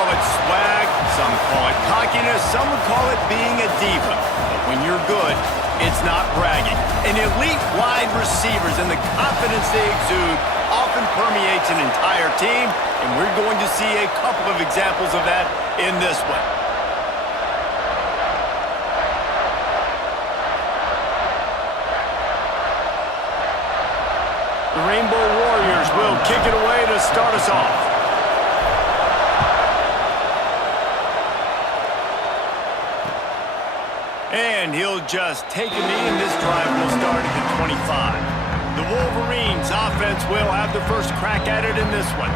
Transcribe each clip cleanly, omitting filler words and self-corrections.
call it swag, some call it cockiness, some would call it being a diva. But when you're good, it's not bragging. And elite wide receivers and the confidence they exude often permeates an entire team, and we're going to see a couple of examples of that in this one. The Rainbow Warriors will kick it away to start us off. And he'll just take a knee, and this drive will start at the 25. The Wolverines offense will have the first crack at it in this one.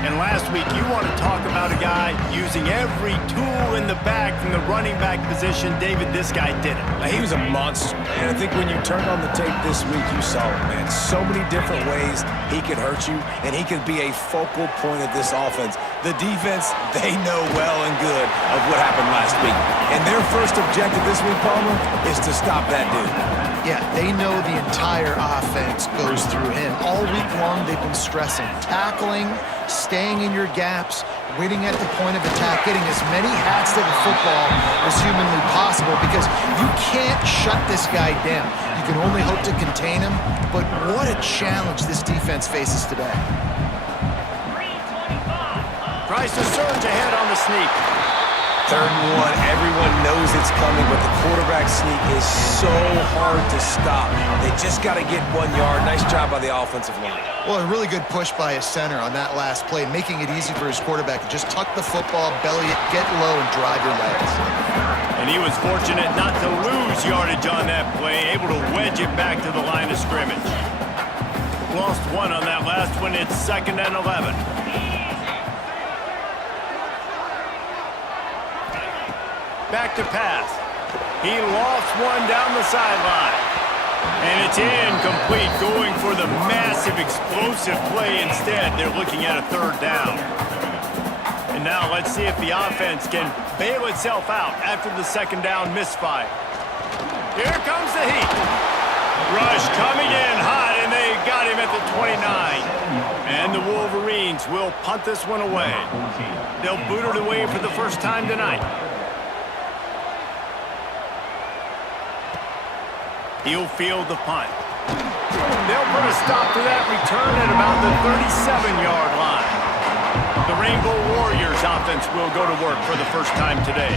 And last week, you want to talk about a guy using every tool in the bag from the running back position. David, this guy did it. He was a monster, and I think when you turned on the tape this week, you saw it, man. So many different ways he could hurt you, and he could be a focal point of this offense. The defense, they know well and good of what happened last week. And their first objective this week, Palmer, is to stop that dude. Yeah, they know the entire offense goes through him. All week long, they've been stressing tackling, staying in your gaps, waiting at the point of attack, getting as many hats to the football as humanly possible, because you can't shut this guy down. You can only hope to contain him, but what a challenge this defense faces today. Tries to surge ahead on the sneak. 3rd and 1, everyone knows it's coming, but the quarterback sneak is so hard to stop. They just got to get 1 yard. Nice job by the offensive line. Well, a really good push by his center on that last play, making it easy for his quarterback to just tuck the football, belly it, get low, and drive your legs. And he was fortunate not to lose yardage on that play, able to wedge it back to the line of scrimmage. Lost 1 on that last one. It's 2nd and 11. Back to pass. He lost 1 down the sideline. And it's incomplete, going for the massive explosive play instead. They're looking at a 3rd down. And now let's see if the offense can bail itself out after the 2nd down misfire. Here comes the heat. Rush coming in hot, and they got him at the 29. And the Wolverines will punt this one away. They'll boot it away for the first time tonight. He'll field the punt. They'll put a stop to that return at about the 37-yard line. The Rainbow Warriors offense will go to work for the first time today.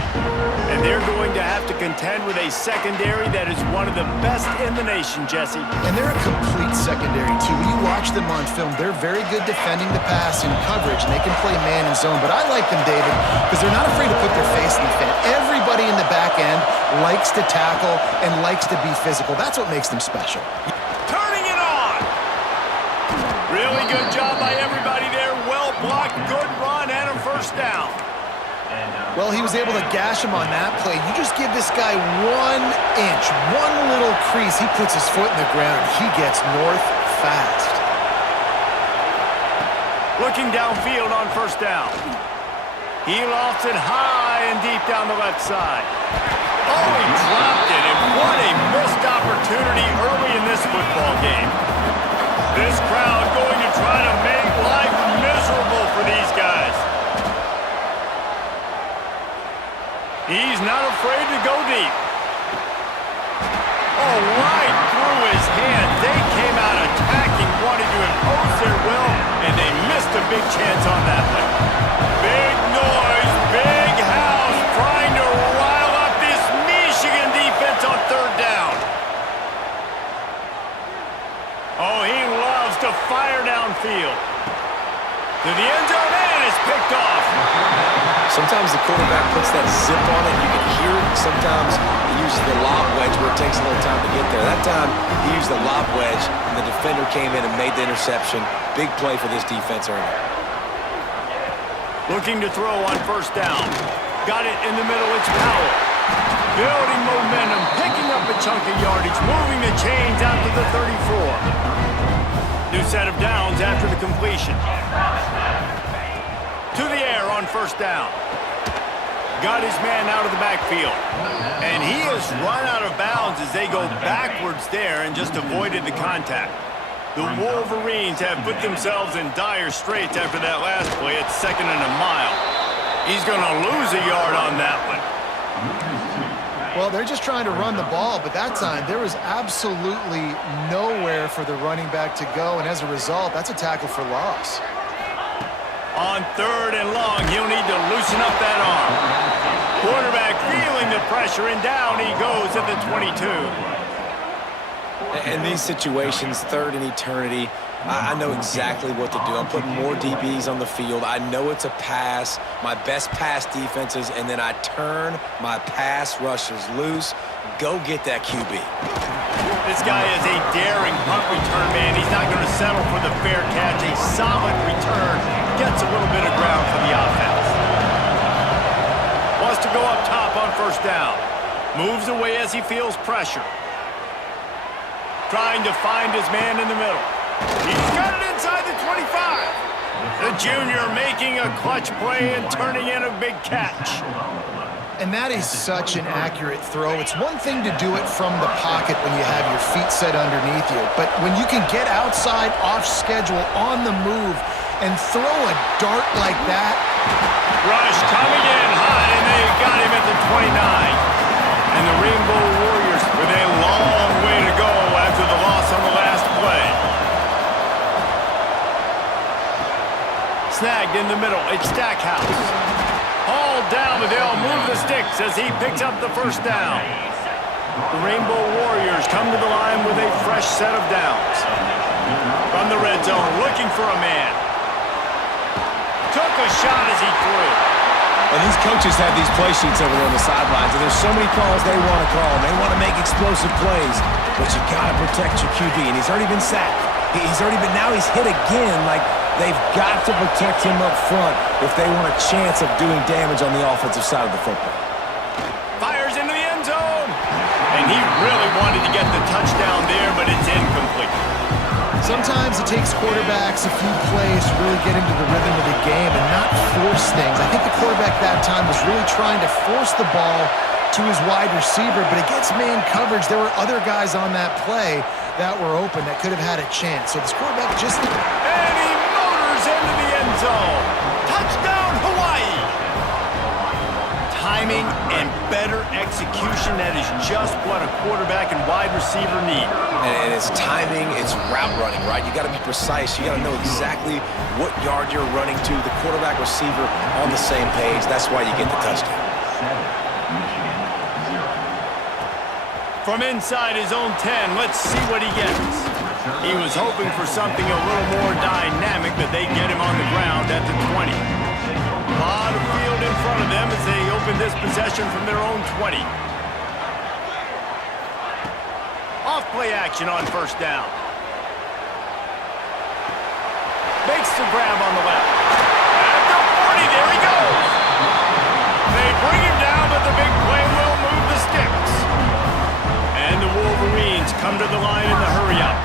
And they're going to have to contend with a secondary that is one of the best in the nation, Jesse. And they're a complete secondary, too. When you watch them on film, they're very good defending the pass in coverage, and they can play man and zone. But I like them, David, because they're not afraid to put their face in the fan. Everybody in the back end likes to tackle and likes to be physical. That's what makes them special. Turning it on! Really good job by everybody there. Well blocked, good run, and a first down. Well, he was able to gash him on that play. You just give this guy 1 inch, one little crease. He puts his foot in the ground. He gets north fast. Looking downfield on first down. He lofts it high and deep down the left side. Oh, he dropped it, and what a missed opportunity early in this football game. This crowd going to try to make life miserable for these guys. He's not afraid to go deep. Oh, right through his hand. They came out attacking, wanting to impose their will, and they missed a big chance on that one. Big noise, big house, trying to rile up this Michigan defense on 3rd down. Oh, he loves to fire downfield. To the end zone, and it's picked off. Sometimes the quarterback puts that zip on it, you can hear it. Sometimes he uses the lob wedge where it takes a little time to get there. That time, he used the lob wedge, and the defender came in and made the interception. Big play for this defense early. Looking to throw on first down. Got it in the middle, it's Powell. Building momentum, picking up a chunk of yardage, moving the chains out to the 34. New set of downs after the completion. To the air on first down. Got his man out of the backfield. And he has run out of bounds as they go backwards there and just avoided the contact. The Wolverines have put themselves in dire straits after that last play. It's 2nd and a mile. He's going to lose a yard on that one. Well, they're just trying to run the ball, but that time there was absolutely nowhere for the running back to go, and as a result, that's a tackle for loss. On 3rd and long, he'll need to loosen up that arm. Quarterback feeling the pressure, and down he goes at the 22. In these situations, 3rd and eternity, I know exactly what to do. I'm putting more DBs on the field. I know it's a pass, my best pass defenses, and then I turn my pass rushers loose. Go get that QB. This guy is a daring punt return man. He's not going to settle for the fair catch. A solid return. Gets a little bit of ground for the offense. Wants to go up top on 1st down. Moves away as he feels pressure. Trying to find his man in the middle. He's got it inside the 25. The junior making a clutch play and turning in a big catch. And that is such an accurate throw. It's one thing to do it from the pocket when you have your feet set underneath you, but when you can get outside, off schedule, on the move, and throw a dart like that. Rush coming in high, and they got him at the 29. And the Rainbow Warriors with a long way to go after the loss on the last play. Snagged in the middle. It's Stackhouse. Hauled down, but they'll move the sticks as he picks up the 1st down. The Rainbow Warriors come to the line with a fresh set of downs. From the red zone, looking for a man. Took a shot as he threw. And these coaches have these play sheets over there on the sidelines, and there's so many calls they want to call, and they want to make explosive plays, but you got to protect your QB, and he's already been sacked. He's already been, now he's hit again. Like, they've got to protect him up front if they want a chance of doing damage on the offensive side of the football. Fires into the end zone. And he really wanted to get the touchdown there, but it's incomplete. Sometimes it takes quarterbacks a few plays to really get into the rhythm of the game and not force things. I think the quarterback that time was really trying to force the ball to his wide receiver, but against man coverage, there were other guys on that play that were open that could have had a chance. So this quarterback just... And he motors into the end zone. Touchdown, Hawaii! Timing and better execution, that is just what a quarterback and wide receiver need. And it's timing, it's route running, right? You got to be precise. You got to know exactly what yard you're running to. The quarterback receiver on the same page. That's why you get the touchdown. From inside his own 10, let's see what he gets. He was hoping for something a little more dynamic, but they get him on the ground at the 20. A lot of field in front of them as they open this possession from their own 20. Off play action on 1st down. Makes the grab on the left. At the 40, there he goes. They bring him down, but the big play will move the sticks. And the Wolverines come to the line in the hurry-up.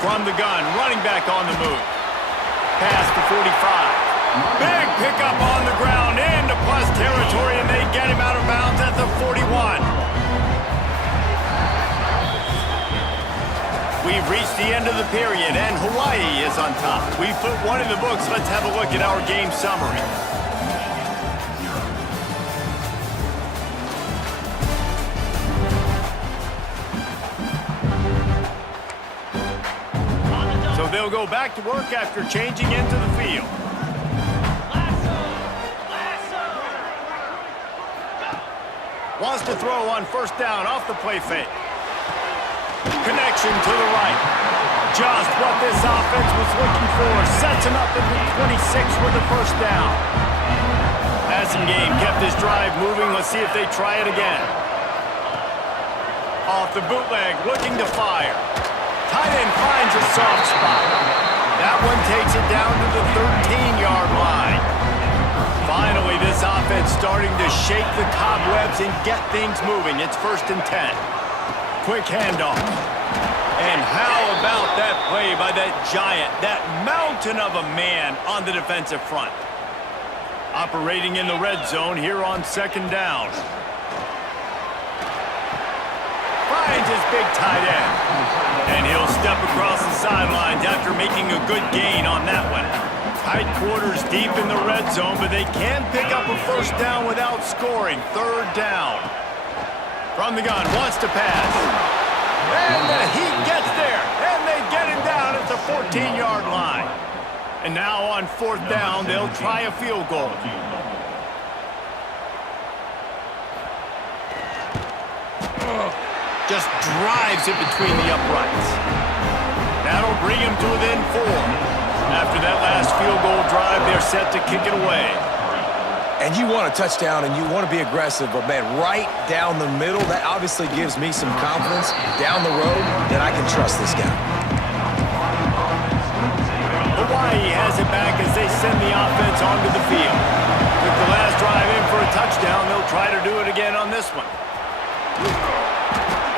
From the gun, running back on the move. Pass to 45. Big pickup on the ground into plus territory, and they get him out of bounds at the 41. We've reached the end of the period, and Hawaii is on top. We've put one in the books. Let's have a look at our game summary. So they'll go back to work after changing into the field. Wants to throw on 1st down off the play fake. Connection to the right. Just what this offense was looking for. Sets him up at the 26 with the 1st down. Passing game kept this drive moving. Let's see if they try it again. Off the bootleg, looking to fire. Tight end finds a soft spot. That one takes it down to the 13-yard line. Finally, this offense starting to shake the cobwebs and get things moving. It's 1st and 10. Quick handoff. And how about that play by that giant, that mountain of a man on the defensive front? Operating in the red zone here on 2nd down. finds his big tight end. And he'll step across the sidelines after making a good gain on that one. Tight quarters deep in the red zone, but they can pick up a first down without scoring. Third down. From the gun, wants to pass. And the Heat gets there, and they get him down at the 14-yard line. And now on fourth down, they'll try a field goal. Just drives it between the uprights. That'll bring him to within 4. After that last field goal drive, they're set to kick it away. And you want a touchdown and you want to be aggressive, but man, right down the middle, that obviously gives me some confidence down the road that I can trust this guy. Hawaii has it back as they send the offense onto the field. Took the last drive in for a touchdown. They'll try to do it again on this one.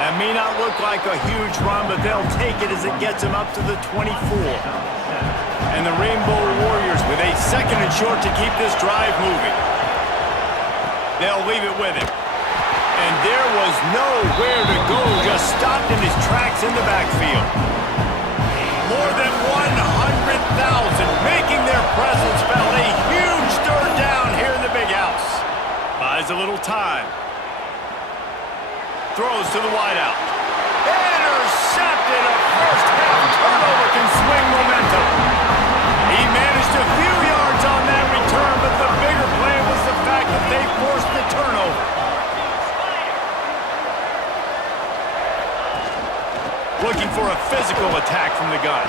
That may not look like a huge run, but they'll take it as it gets them up to the 24. And the Rainbow Warriors with a second and short to keep this drive moving. They'll leave it with him. And there was nowhere to go, just stopped in his tracks in the backfield. More than 100,000 making their presence felt. A huge third down here in the big house. Buys a little time. Throws to the wideout. Intercepted. A first half turnover can swing momentum. He managed a few yards on that return, but the bigger play was the fact that they forced the turnover. Looking for a physical attack from the gun.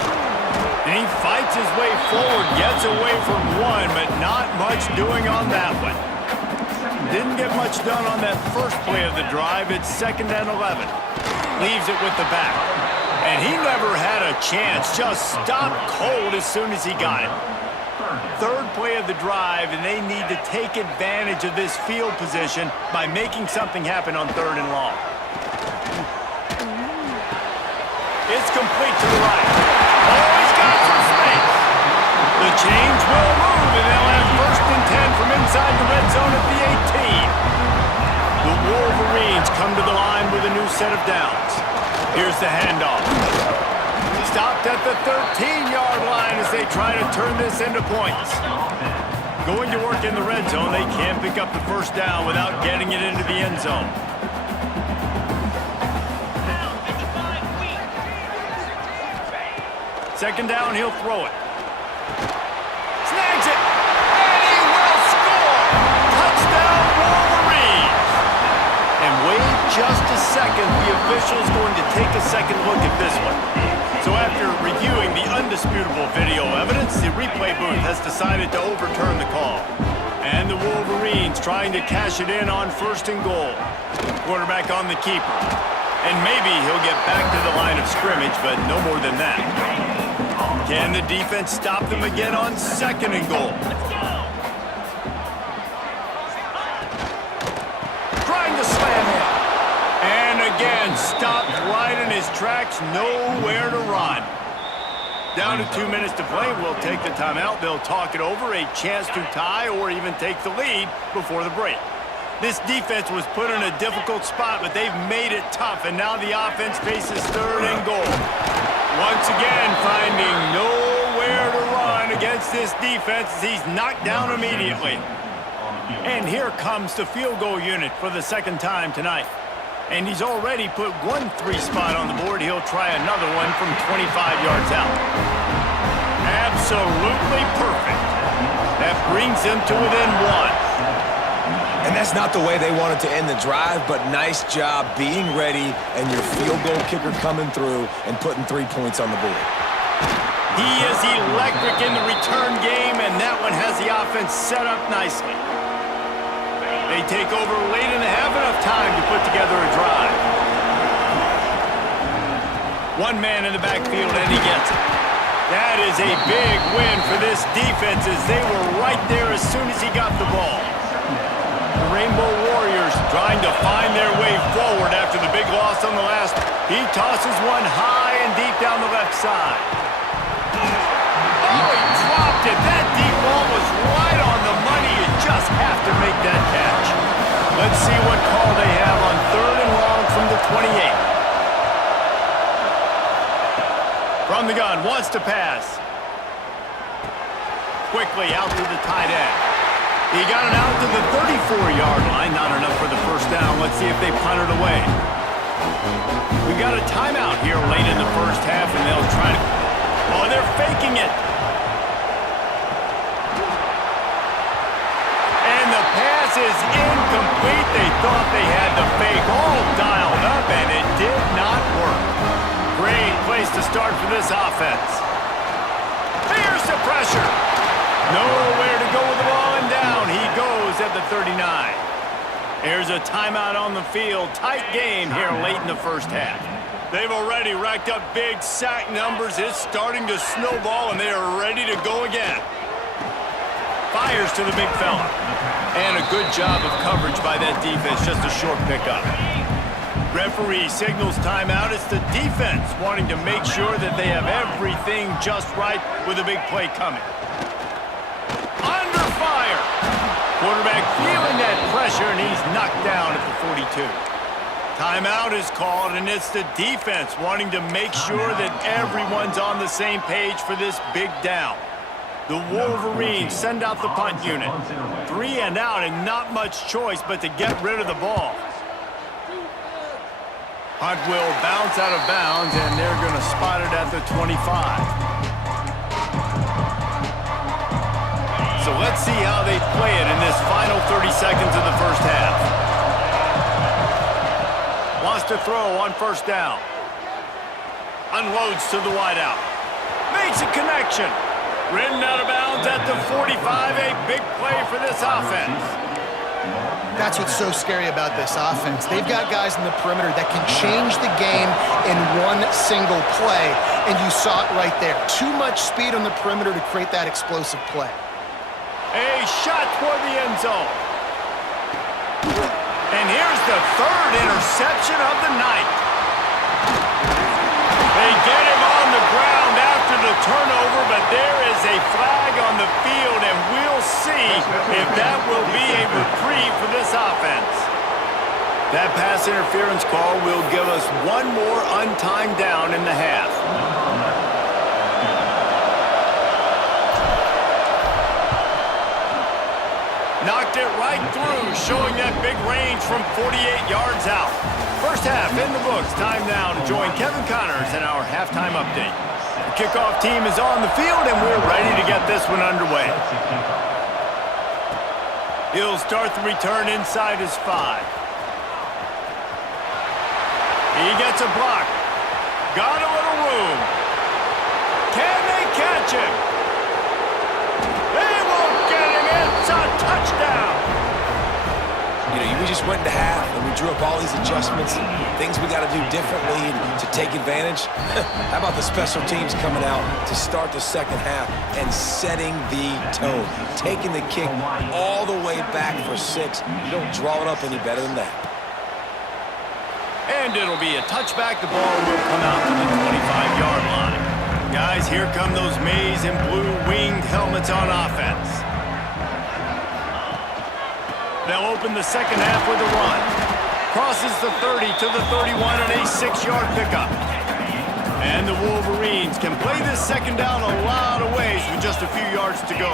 And he fights his way forward, gets away from one, but not much doing on that one. Didn't get much done on that first play of the drive. It's 2nd and 11. Leaves it with the back. And he never had a chance. Just stopped cold as soon as he got it. Third play of the drive, and they need to take advantage of this field position by making something happen on 3rd and long. It's complete to the right. Oh, he's got some space. The change will move, and they'll have 1st and 10 from inside the red zone at the 18. The Wolverines come to the line with a new set of downs. Here's the handoff. Stopped at the 13-yard line as they try to turn this into points. Going to work in the red zone, they can't pick up the first down without getting it into the end zone. Second down, he'll throw it. Snags it, and he will score! Touchdown, Wolverines! And wait just a second, the official's going to take a second look at this one. So after reviewing the undisputable video evidence, the replay booth has decided to overturn the call. And the Wolverines trying to cash it in on 1st and goal. Quarterback on the keeper. And maybe he'll get back to the line of scrimmage, but no more than that. Can the defense stop them again on 2nd and goal? Trying to slam him. And again, stopped right in his tracks, nowhere to run. Down to 2 minutes to play, we'll take the timeout. They'll talk it over, a chance to tie or even take the lead before the break. This defense was put in a difficult spot, but they've made it tough, and now the offense faces 3rd and goal. Once again, finding nowhere to run against this defense as he's knocked down immediately. And here comes the field goal unit for the 2nd time tonight. And he's already put 1 3 spot on the board. He'll try another one from 25 yards out. Absolutely perfect. That brings him to within 1. And that's not the way they wanted to end the drive, but nice job being ready and your field goal kicker coming through and putting 3 points on the board. He is electric in the return game, and that one has the offense set up nicely. They take over late in the half, enough time to put together a drive. One man in the backfield, and he gets it. That is a big win for this defense as they were right there as soon as he got the ball. The Rainbow Warriors trying to find their way forward after the big loss on the last. He tosses one high and deep down the left side. Oh, he dropped it. That deep ball was right on the money. You just have to make that catch. Let's see what call they have on 3rd and long from the 28. From the gun, wants to pass. Quickly out to the tight end. He got it out to the 34-yard line. Not enough for the first down. Let's see if they punt it away. We got a timeout here late in the first half, and they'll try to... Oh, they're faking it. And the pass is incomplete. They thought they had the fake all dialed up, and it did not work. Great place to start for this offense. Here's the pressure. Nowhere to go with the ball, and down he goes at the 39. There's a timeout on the field. Tight game here late in the first half. They've already racked up big sack numbers. It's starting to snowball, and they are ready to go again. Fires to the big fella. And a good job of coverage by that defense. Just a short pickup. Referee signals timeout. It's the defense wanting to make sure that they have everything just right with a big play coming. Under fire. Quarterback feeling that pressure, and he's knocked down at the 42. Timeout is called, and it's the defense wanting to make sure that everyone's on the same page for this big down. The Wolverines send out the punt unit. 3 and out, and not much choice but to get rid of the ball. Punt will bounce out of bounds, and they're going to spot it at the 25. So let's see how they play it in this final 30 seconds of the first half. Wants to throw on first down. Unloads to the wideout. Makes a connection. Ridden out of bounds at the 45. A big play for this offense. That's what's so scary about this offense. They've got guys in the perimeter that can change the game in one single play, and you saw it right there. Too much speed on the perimeter to create that explosive play. A shot toward the end zone. And here's the third interception of the night. They get him on the ground after the turnover, but there is a flag on the field, and we'll see if that will be a reprieve for this offense. That pass interference call will give us one more untimed down in the half. Knocked it right through, showing that big range from 48 yards out. First half in the books. Time now to join Kevin Connors in our halftime update. The kickoff team is on the field, and we're ready to get this one underway. He'll start the return inside his 5. He gets a block. Got a little room. Can they catch him? They won't get him. It's a touchdown. You know, we just went into half, and we drew up all these adjustments and things we got to do differently to take advantage. How about the special teams coming out to start the second half and setting the tone, taking the kick all the way back for 6. You don't draw it up any better than that. And it'll be a touchback. The ball will come out to the 25-yard line. Guys, here come those maize and blue winged helmets on offense. They'll open the second half with a run. Crosses the 30 to the 31 and a 6-yard pickup. And the Wolverines can play this second down a lot of ways with just a few yards to go.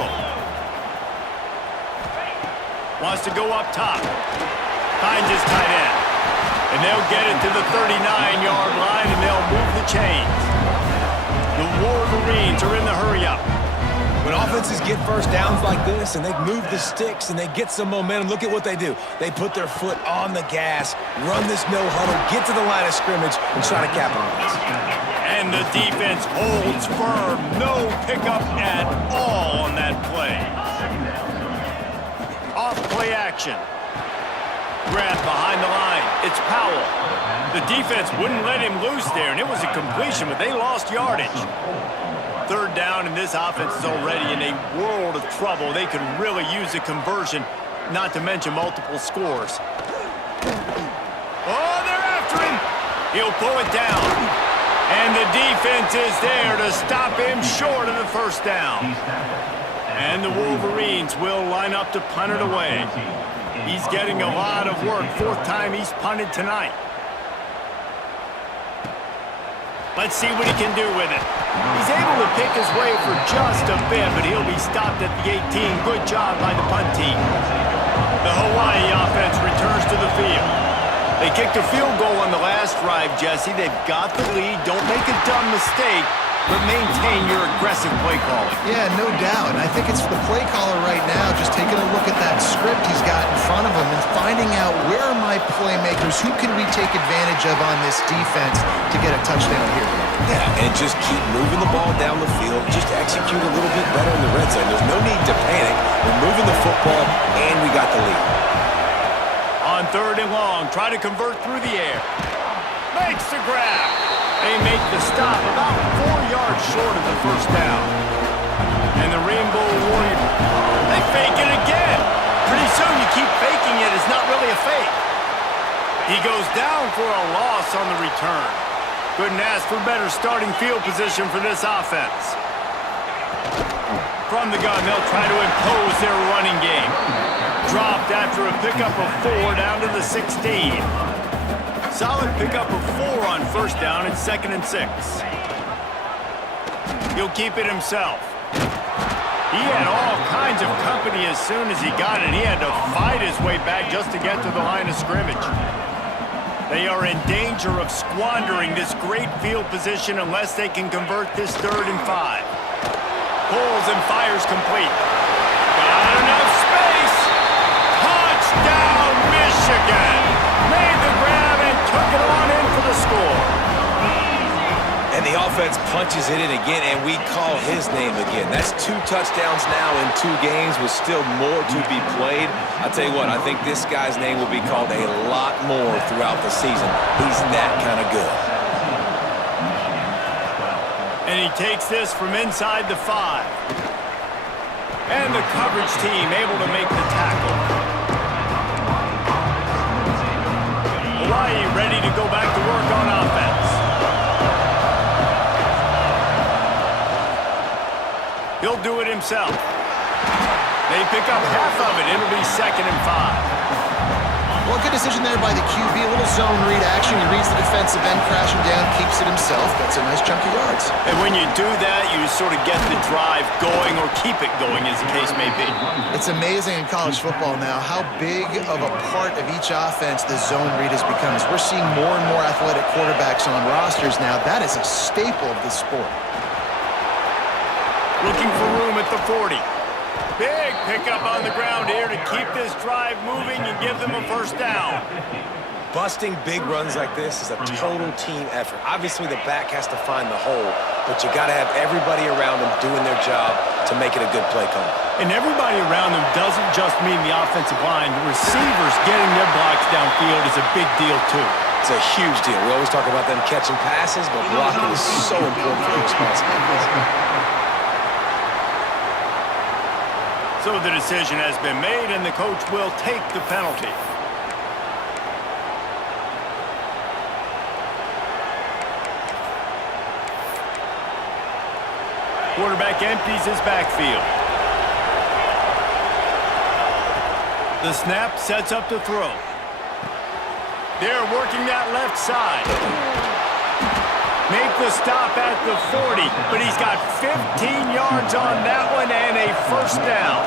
Wants to go up top. Finds his tight end. And they'll get it to the 39-yard line, and they'll move the chains. The Wolverines are in the hurry-up. When offenses get first downs like this and they move the sticks and they get some momentum, look at what they do. They put their foot on the gas, run this no-huddle, get to the line of scrimmage, and try to capitalize. And the defense holds firm. No pickup at all on that play. Off play action. Grab behind the line. It's Powell. The defense wouldn't let him loose there, and it was a completion, but they lost yardage. Third down, and this offense is already in a world of trouble. They could really use a conversion, not to mention multiple scores. Oh, they're after him. He'll pull it down. And the defense is there to stop him short of the first down. And the Wolverines will line up to punt it away. He's getting a lot of work. 4th time he's punted tonight. Let's see what he can do with it. He's able to pick his way for just a bit, but he'll be stopped at the 18. Good job by the punt team. The Hawaii offense returns to the field. They kicked a field goal on the last drive, Jesse. They've got the lead. Don't make a dumb mistake, but maintain your aggressive play calling. Yeah, no doubt. And I think it's the play caller right now just taking a look at that script he's got in front of him and finding out where are my playmakers, who can we take advantage of on this defense to get a touchdown here. Yeah, and just keep moving the ball down the field. Just execute a little bit better in the red zone. There's no need to panic. We're moving the football, and we got the lead. On 3rd and long, try to convert through the air. Makes the grab. They make the stop about 4 yards short of the first down. And the Rainbow Warrior, they fake it again. Pretty soon you keep faking it. It's not really a fake. He goes down for a loss on the return. Couldn't ask for better starting field position for this offense. From the gun, they'll try to impose their running game. Dropped after a pickup of 4 down to the 16. Solid pickup of 4 on first down and 2nd and 6. He'll keep it himself. He had all kinds of company as soon as he got it. He had to fight his way back just to get to the line of scrimmage. They are in danger of squandering this great field position unless they can convert this 3rd and 5. Pulls and fires complete. Got enough space. Touchdown, Michigan. Made the grab and took it on in for the score. And the offense punches it in again, and we call his name again. That's 2 touchdowns now in 2 games with still more to be played. I'll tell you what, I think this guy's name will be called a lot more throughout the season. He's that kind of good. And he takes this from inside the 5. And the coverage team able to make the tackle. Hawaii ready to go back to work on offense. He'll do it himself. They pick up half of it. It'll be 2nd and 5. Well, good decision there by the QB. A little zone read action. He reads the defensive end crashing down, keeps it himself. That's a nice chunk of yards. And when you do that, you sort of get the drive going or keep it going, as the case may be. It's amazing in college football now how big of a part of each offense the zone read has become. As we're seeing more and more athletic quarterbacks on rosters now, that is a staple of the sport. Looking for room at the 40. Big pickup on the ground here to keep this drive moving and give them a first down. Busting big runs like this is a total team effort. Obviously, the back has to find the hole, but you got to have everybody around them doing their job to make it a good play call. And everybody around them doesn't just mean the offensive line. The receivers getting their blocks downfield is a big deal, too. It's a huge deal. We always talk about them catching passes, but blocking is so important for the responsibility. So the decision has been made, and the coach will take the penalty. Quarterback empties his backfield. The snap sets up to throw. They're working that left side. Make the stop at the 40, but he's got 15 yards on that one and a first down.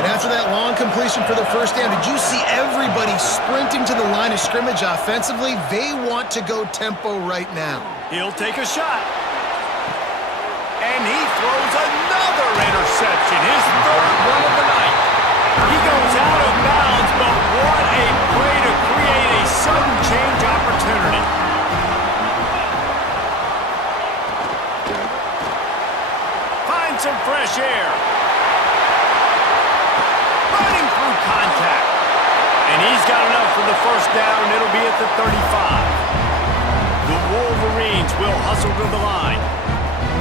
And after that long completion for the first down, did you see everybody sprinting to the line of scrimmage offensively? They want to go tempo right now. He'll take a shot. And he throws another interception, his 3rd one of the night. He goes out of bounds, but what a play to create a sudden change opportunity. Find some fresh air. Running through contact. And he's got enough for the first down, and it'll be at the 35. The Wolverines will hustle to the line.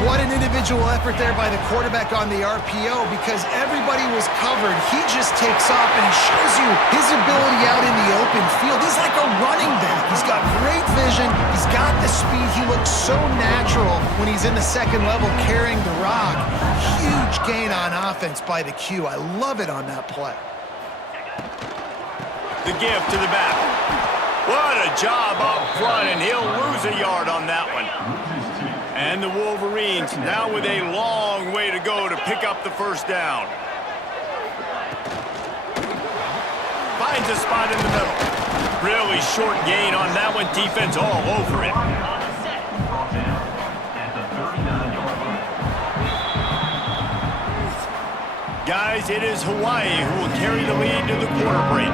What an individual effort there by the quarterback on the RPO, because everybody was covered. He just takes off, and he shows you his ability out in the open field. He's like a running back. He's got great vision. He's got the speed. He looks so natural when he's in the 2nd level carrying the rock. Huge gain on offense by the Q. I love it on that play. The give to the back. What a job up front, and he'll lose a yard on that one. And the Wolverines now with a long way to go to pick up the first down. Finds a spot in the middle. Really short gain on that one. Defense all over it. Guys, it is Hawaii who will carry the lead to the quarter break.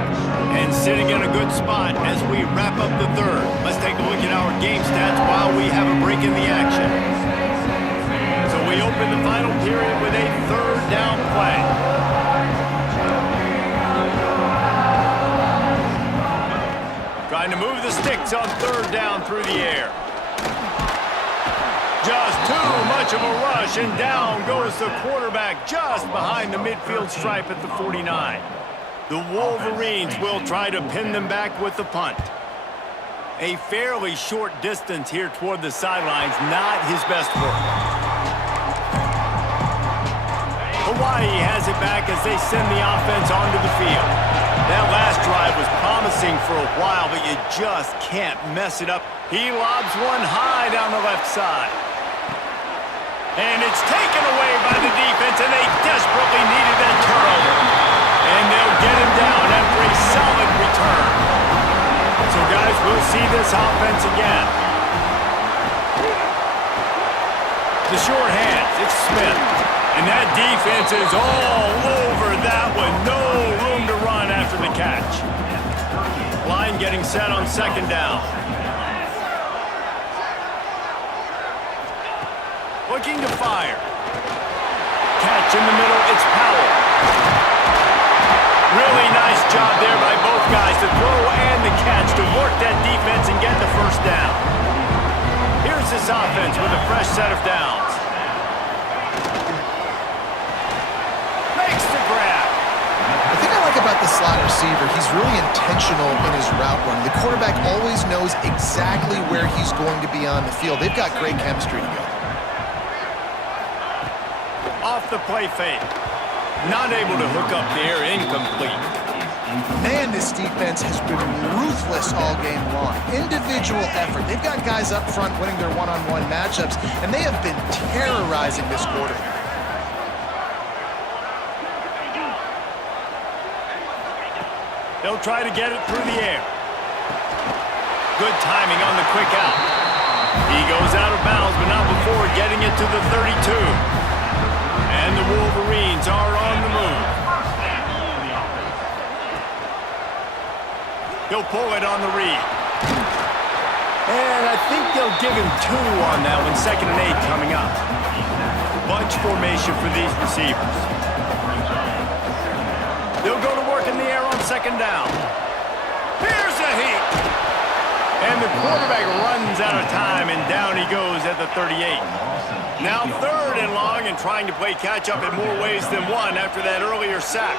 And sitting in a good spot as we wrap up the third. Let's take a look at our game stats while we have a break in the action. So we open the final period with a third down play. Trying to move the sticks on third down through the air. Just too much of a rush, and down goes the quarterback just behind the midfield stripe at the 49. The Wolverines will try to pin them back with the punt. A fairly short distance here toward the sidelines, not his best work. Hawaii has it back as they send the offense onto the field. That last drive was promising for a while, but you just can't mess it up. He lobs one high down the left side. And it's taken away by the defense, and they desperately needed that turnover. And they'll get him down after a solid return. So, guys, we'll see this offense again. The short hands, it's Smith. And that defense is all over that one. No room to run after the catch. Line getting set on second down. Looking to fire. Catch in the middle, it's Powell. Really nice job there by both guys to throw and the catch to work that defense and get the first down. Here's this offense with a fresh set of downs. Makes the grab. The thing I like about the slot receiver, he's really intentional in his route run. The quarterback always knows exactly where he's going to be on the field. They've got great chemistry together. Off the play fake. Not able to hook up there, incomplete. Man, this defense has been ruthless all game long. Individual effort. They've got guys up front winning their one-on-one matchups, and they have been terrorizing this quarter. They'll try to get it through the air. Good timing on the quick out. He goes out of bounds, but not before getting it to the 32. And the Wolverines are on the move. He'll pull it on the read. And I think they'll give him 2 on that one. 2nd and 8 coming up. Bunch formation for these receivers. They'll go to work in the air on 2nd down. Here's a heat. And the quarterback runs out of time, and down he goes at the 38. Now 3rd and long, and trying to play catch-up in more ways than one after that earlier sack.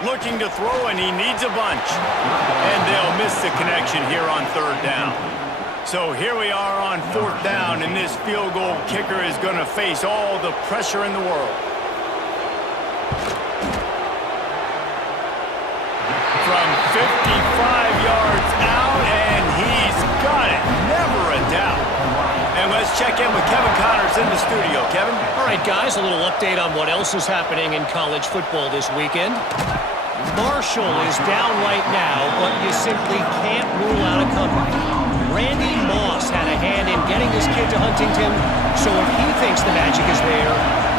Looking to throw, and he needs a bunch. And they'll miss the connection here on 3rd down. So here we are on 4th down, and this field goal kicker is going to face all the pressure in the world. From 55 yards out, and he's got it. Never a doubt. And let's check in with Kevin Connors in the studio. Kevin? All right, guys, a little update on what else is happening in college football this weekend. Marshall is down right now, but you simply can't rule out a comeback. Randy Moss had a hand in getting this kid to Huntington, so if he thinks the magic is there,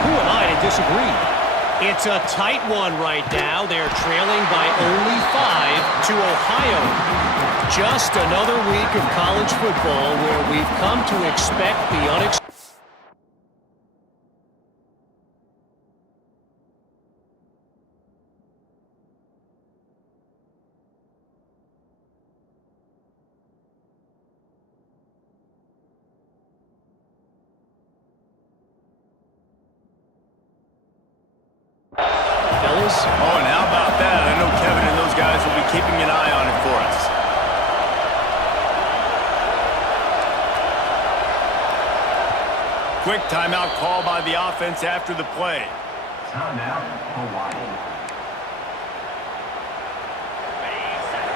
who am I to disagree? It's a tight one right now. They're trailing by only 5 to Ohio. Just another week of college football where we've come to expect the unexpected. Oh, and how about that? I know Kevin and those guys will be keeping an eye on it for us. Quick timeout call by the offense after the play. Timeout, Hawaii.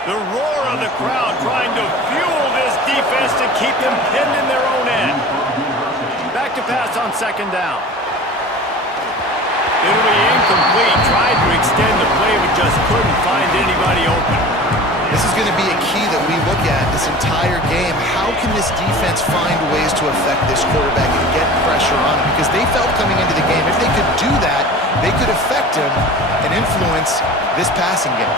The roar of the crowd trying to fuel this defense. defense to keep them pinned in their own end. Back to pass on second down. It'll be incomplete. Tried to extend the play, but just couldn't find anybody open. This is going to be a key that we look at this entire game. How can this defense find ways to affect this quarterback and get pressure on him? Because they felt coming into the game, if they could do that, they could affect him and influence this passing game.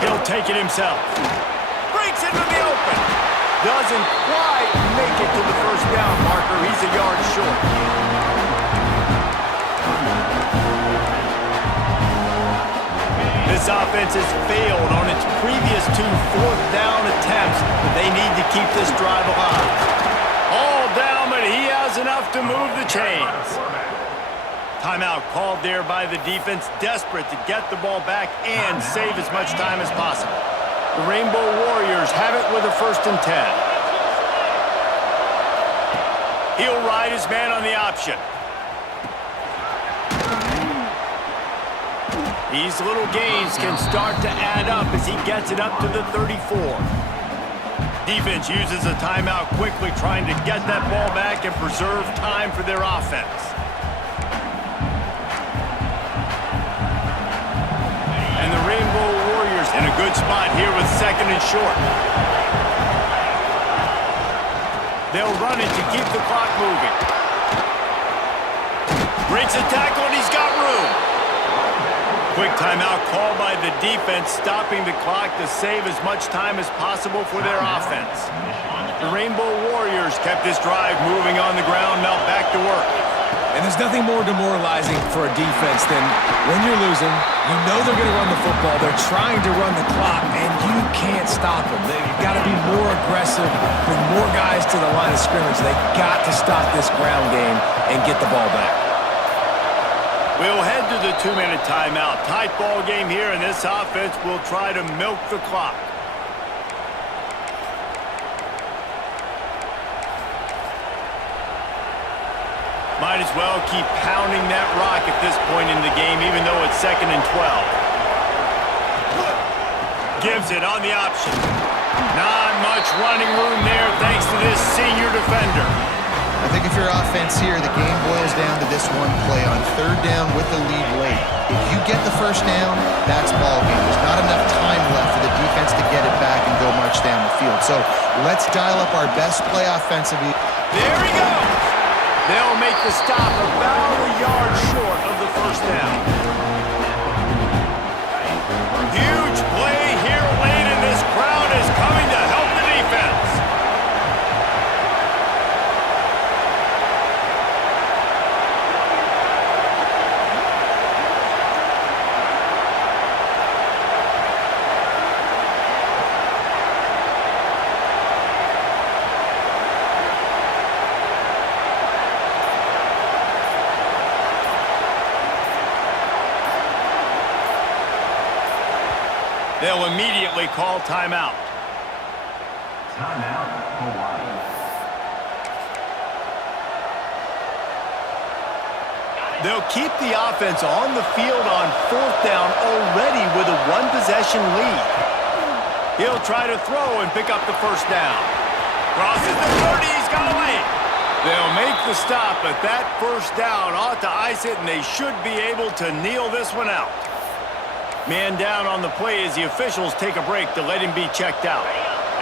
He'll take it himself. Breaks into the open. Doesn't quite make it to the first down marker. He's a yard short. This offense has failed on its previous 2 fourth-down attempts, but they need to keep this drive alive. All down, but he has enough to move the chains. Timeout called there by the defense, desperate to get the ball back and save as much time as possible. The Rainbow Warriors have it with a 1st and 10. He'll ride his man on the option. These little gains can start to add up as he gets it up to the 34. Defense uses a timeout quickly, trying to get that ball back and preserve time for their offense. And the Rainbow Warriors in a good spot here with 2nd and short. They'll run it to keep the clock moving. Breaks a tackle and he's got room. Quick timeout called by the defense, stopping the clock to save as much time as possible for their offense. The Rainbow Warriors kept this drive moving on the ground, now back to work. And there's nothing more demoralizing for a defense than when you're losing, you know they're going to run the football, they're trying to run the clock, and you can't stop them. They've got to be more aggressive, bring more guys to the line of scrimmage. They've got to stop this ground game and get the ball back. We'll head to the 2-minute timeout. Tight ball game here, and this offense will try to milk the clock. Might as well keep pounding that rock at this point in the game, even though it's 2nd and 12. Gives it on the option. Not much running room there thanks to this senior defender. I think if you're offense here, the game boils down to this one play on 3rd down with the lead late. If you get the 1st down, that's ball game. There's not enough time left for the defense to get it back and go march down the field. So let's dial up our best play offensively. There he goes. They'll make the stop about a yard short of the 1st down. Huge play here late, and this crowd is coming to help the defense. They'll immediately call timeout. Timeout, Hawaii. They'll keep the offense on the field on 4th down already with a 1-possession lead. He'll try to throw and pick up the 1st down. Crosses the 30, he's got a lane. They'll make the stop, but that 1st down ought to ice it, and they should be able to kneel this one out. Man down on the play as the officials take a break to let him be checked out.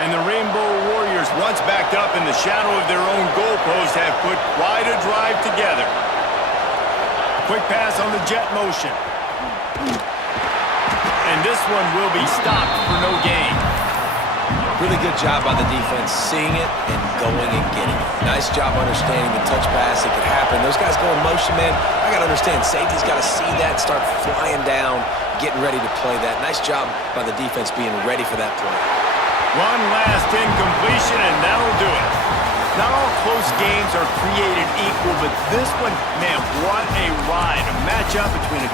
And the Rainbow Warriors, once backed up in the shadow of their own goalpost, have put quite a drive together. Quick pass on the jet motion. And this one will be stopped for no gain. Really good job by the defense, seeing it and going and getting it. Nice job understanding the touch pass. It could happen. Those guys go in motion, man. I got to understand, safety's got to see that, start flying down, getting ready to play that. Nice job by the defense being ready for that play. One last incompletion, and that'll do it. Not all close games are created equal, but this one, man, what a ride. A matchup between a